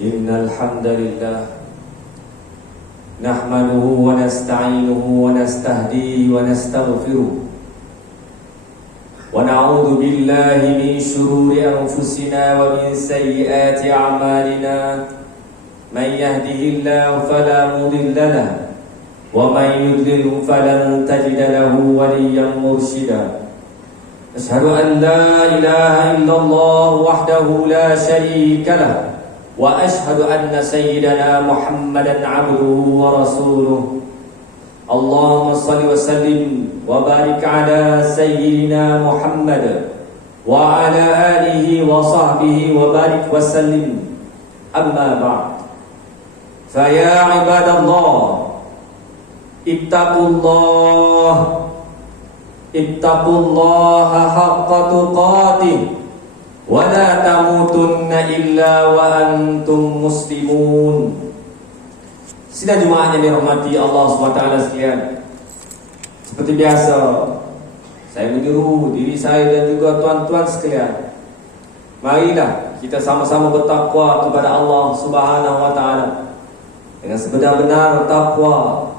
إن الحمد لله نحمده ونستعينه ونستهديه ونستغفره ونعوذ بالله من شرور أنفسنا ومن سيئات أعمالنا من يهده الله فلا مضل له ومن يضلل فلن تجد له وليا مرشدا أشهد أن لا إله إلا الله وحده لا شريك له وأشهد أن سيدنا محمدا عبده ورسوله اللهم صل وسلم وبارك على سيدنا محمد وعلى آله وصحبه وبارك وسلم أما بعد فيا عباد الله اتقوا الله حق تقاته ولا تموتن إلا وأنتم مسلمون. Sidang Jumaat yang dirahmati Allah SWT sekalian, seperti biasa saya menyuruh diri saya dan juga tuan-tuan sekalian, marilah kita sama-sama bertakwa kepada Allah SWT dengan sebenar-benar takwa.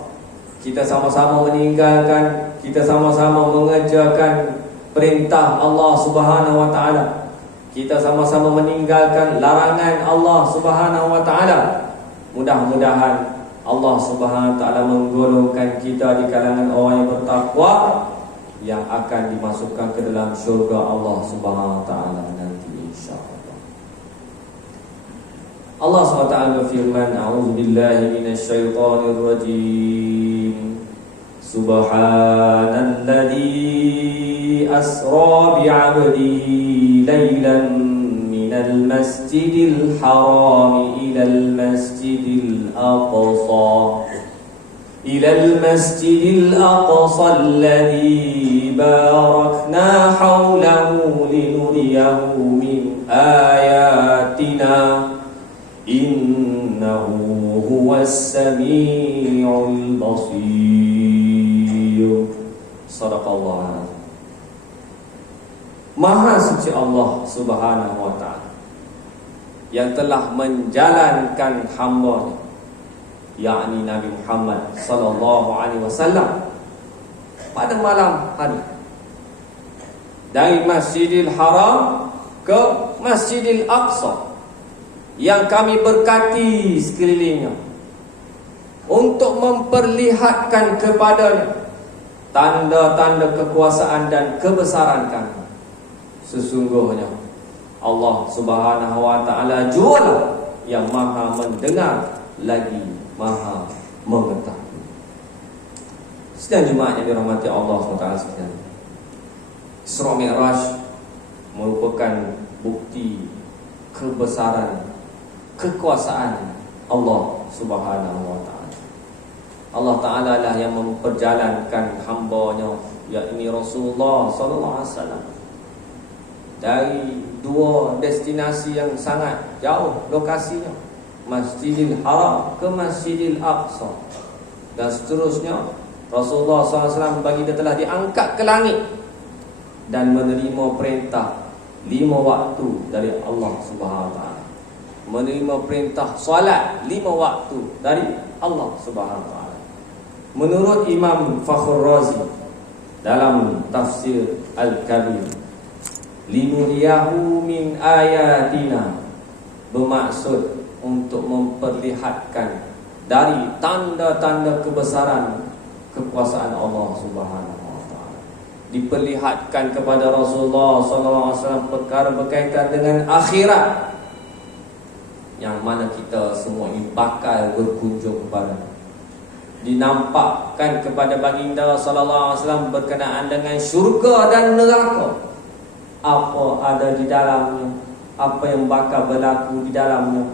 Kita sama-sama meninggalkan, kita sama-sama mengerjakan perintah Allah SWT. Kita sama-sama meninggalkan larangan Allah SWT. Mudah-mudahan Allah SWT menggolongkan kita di kalangan orang yang bertakwa, yang akan dimasukkan ke dalam syurga Allah SWT nanti insyaAllah. Allah SWT berfirman, A'udzubillahi minasyaitanirrajim. Subhanalladzi asra bi'abdihi laylan minal masjidil haram ilal masjidil aqsa alladzi barakna hawlahu linuriyahu min ayatina innahu huwas sami'ul basir. Sadaqallah. Maha suci Allah Subhanahu wa ta'ala yang telah menjalankan hamba-Nya, yakni Nabi Muhammad sallallahu alaihi wasallam, pada malam hari dari Masjidil Haram ke Masjidil Aqsa yang kami berkati sekelilingnya, untuk memperlihatkan kepadanya tanda-tanda kekuasaan dan kebesaran kami. Sesungguhnya Allah Subhanahu wa ta'ala jualah yang maha mendengar lagi maha mengetahui. Sidang Jumaat yang dirahmati Allah SWT sekalian, Isra Mi'raj merupakan bukti kebesaran kekuasaan Allah Subhanahu wa ta'ala. Allah Ta'ala lah yang memperjalankan hamba-Nya, yakni Rasulullah sallallahu alaihi wasallam, dari dua destinasi yang sangat jauh lokasinya, Masjidil Haram ke Masjidil Aqsa, dan seterusnya. Rasulullah SAW bagi dia telah diangkat ke langit dan menerima perintah 5 waktu dari Allah Subhanahu wa ta'ala, menerima perintah solat 5 waktu dari Allah Subhanahu wa ta'ala. Menurut Imam Fakhr Razi dalam tafsir Al-Kabir, linuriyahu min ayatina, bermaksud untuk memperlihatkan dari tanda-tanda kebesaran kekuasaan Allah Subhanahu wa ta'ala. Diperlihatkan kepada Rasulullah SAW perkara berkaitan dengan akhirat, yang mana kita semua ini bakal berkunjung kepada. Dinampakkan kepada baginda sallallahu alaihi wasallam berkenaan dengan syurga dan neraka, apa ada di dalamnya, apa yang bakal berlaku di dalamnya.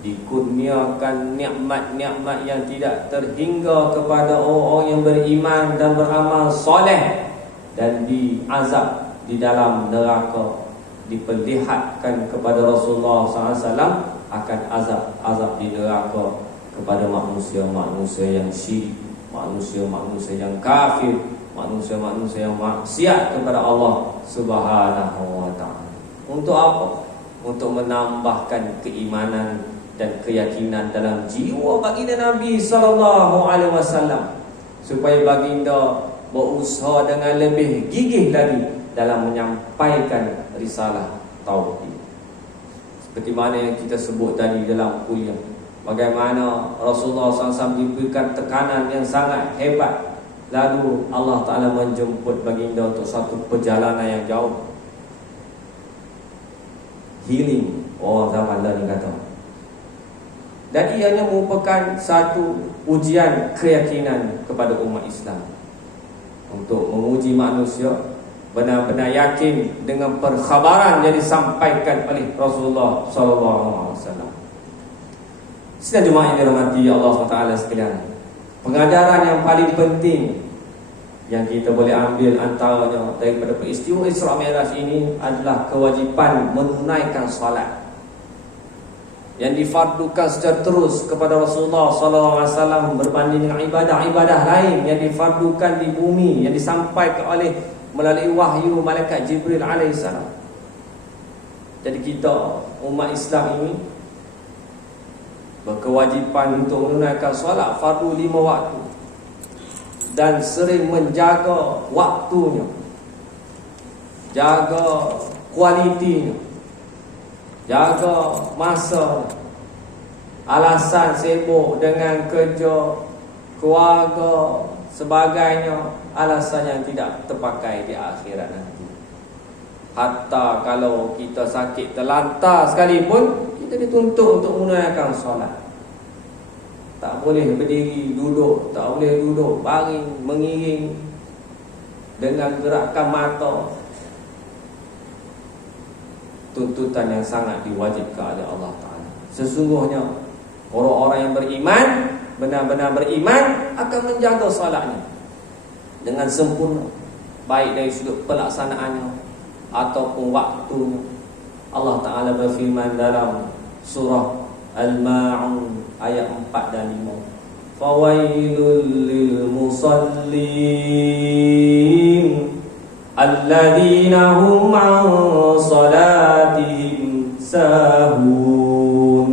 Dikurniakan nikmat-nikmat yang tidak terhingga kepada orang-orang yang beriman dan beramal soleh, dan diazab di dalam neraka. Diperlihatkan kepada Rasulullah SAW akan azab di neraka kepada manusia-manusia yang syirik, manusia-manusia yang kafir, manusia-manusia yang maksiat kepada Allah Subhanahu wa ta'ala. Untuk apa? Untuk menambahkan keimanan dan keyakinan dalam jiwa baginda Nabi sallallahu alaihi wasallam, supaya baginda berusaha dengan lebih gigih lagi dalam menyampaikan risalah tauhid. Seperti mana yang kita sebut tadi dalam kuliah, bagaimana Rasulullah SAW diberikan tekanan yang sangat hebat, lalu Allah Ta'ala menjemput baginda untuk satu perjalanan yang jauh, healing orang zaman lalu kata. Dan ianya merupakan satu ujian keyakinan kepada umat Islam, untuk menguji manusia benar-benar yakin dengan perkhabaran yang disampaikan oleh Rasulullah SAW. Sidang jemaah yang dirahmati Allah SWT sekalian, pengajaran yang paling penting yang kita boleh ambil antaranya daripada peristiwa Isra Mi'raj ini adalah kewajipan menunaikan salat yang difardukan secara terus kepada Rasulullah SAW berbanding dengan ibadah-ibadah lain yang difardukan di bumi, yang disampaikan oleh melalui wahyu malaikat Jibril alaihissalam. Jadi kita umat Islam ini berkewajipan untuk menunaikan solat fardu 5 waktu dan sering menjaga waktunya, jaga kualitinya, jaga masa. Alasan sibuk dengan kerja, keluarga, sebagainya, alasan yang tidak terpakai di akhirat nanti. Hatta kalau kita sakit terlantar sekalipun, kita dituntut untuk menunaikan solat. Tak boleh berdiri, duduk, tak boleh duduk, baring, mengiring dengan gerakan mata. Tuntutan yang sangat diwajibkan oleh Allah Ta'ala. Sesungguhnya orang-orang yang beriman, benar-benar beriman, akan menjaga solatnya dengan sempurna, baik dari sudut pelaksanaannya ataupun waktunya. Allah Ta'ala berfirman dalam surah Al-Ma'un ayat 4 dan 5, fawailul lil musallin alladzina hum an salatihim sahun.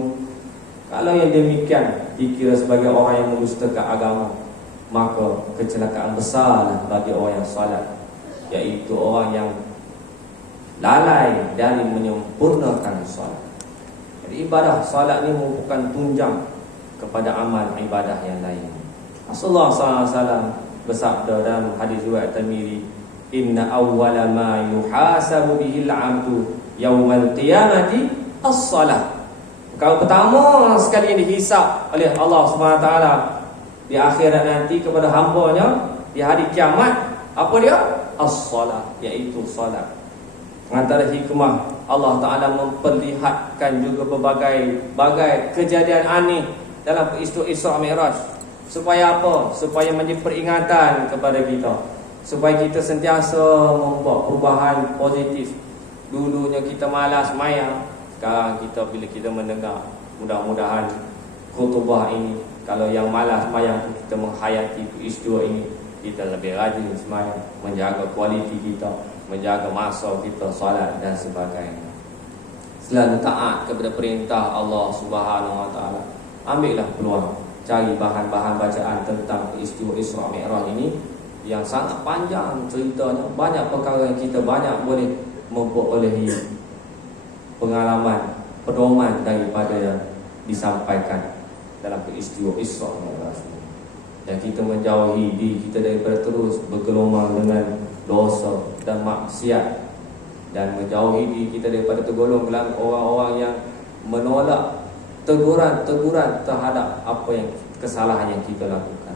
Kalau yang demikian dikira sebagai orang yang mendustakan agama, maka kecelakaan besar bagi orang yang salat, iaitu orang yang lalai dari menyempurnakan salat. Jadi ibadah salat ini merupakan tunjang kepada amal ibadah yang lain. Rasulullah SAW bersabda dalam hadis riwayat Tirmizi, inna awwala ma yuhasabu bihil 'abdu yaumal qiyamati as-salah. Kalau pertama sekali yang dihisap oleh Allah SWT di akhirat nanti kepada hamba-Nya di hari kiamat, apa dia? As-salah, iaitu salat. Antara hikmah Allah Ta'ala memperlihatkan juga berbagai kejadian aneh dalam peristiwa Isra Mi'raj. Supaya apa? Supaya menjadi peringatan kepada kita, supaya kita sentiasa membuat perubahan positif. Dulunya kita malas sembahyang, sekarang kita bila kita mendengar, mudah-mudahan khutbah ini, kalau yang malas sembahyang kita menghayati peristiwa ini, kita lebih rajin sembahyang, menjaga kualiti kita, menjaga masa kita salat dan sebagainya. Selalu taat kepada perintah Allah Subhanahu Wa Taala. Ambillah peluang, cari bahan-bahan bacaan tentang peristiwa Isra Mi'raj ini yang sangat panjang ceritanya. Banyak perkara yang kita banyak boleh memperolehi pengalaman, pedoman daripada yang disampaikan dalam peristiwa Isra Mi'raj. Dan kita menjauhi diri kita daripada terus bergelumang dengan dosa dan maksiat, dan menjauhi diri kita daripada tergolong dalam orang-orang yang menolak teguran-teguran terhadap apa yang kesalahan yang kita lakukan.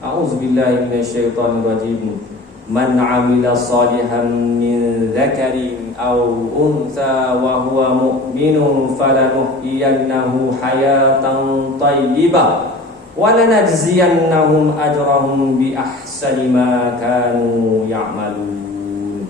A'udzubillahi minasyaitonirrajim. Man 'amila salihan min dzakarin aw untha wa huwa mu'minun falanuhyiyannahu hayatan thayyibah wa lanajziyannahum ajrahum bi ahsani ma kanu ya'malun.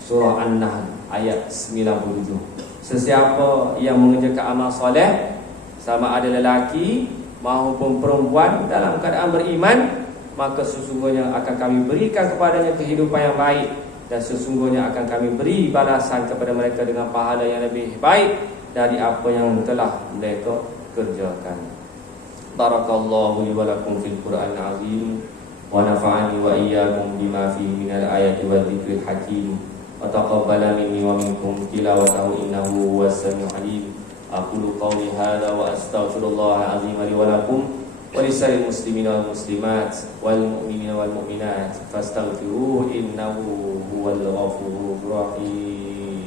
Surah An-Nahl ayat 97. Sesiapa yang mengerjakan amal soleh, sama ada lelaki maupun perempuan dalam keadaan beriman, maka sesungguhnya akan kami berikan kepadanya kehidupan yang baik, dan sesungguhnya akan kami beri balasan kepada mereka dengan pahala yang lebih baik dari apa yang telah mereka kerjakan. Barakallahu li wa lakum fil Qur'anil azim wa nafa'ani wa iyyakum bima fihi minal ayati wal dzikril hakim wa taqabbala minni wa minkum tilawatahu innahu huwas samiul alim. Aqulu qawli hadza wa astaghfirullahal azim li wa lakum wa lisa'il muslimina wal muslimat wal mu'minina wal mu'minat fastaghfiruhu innahu huwal ghafurur rahim.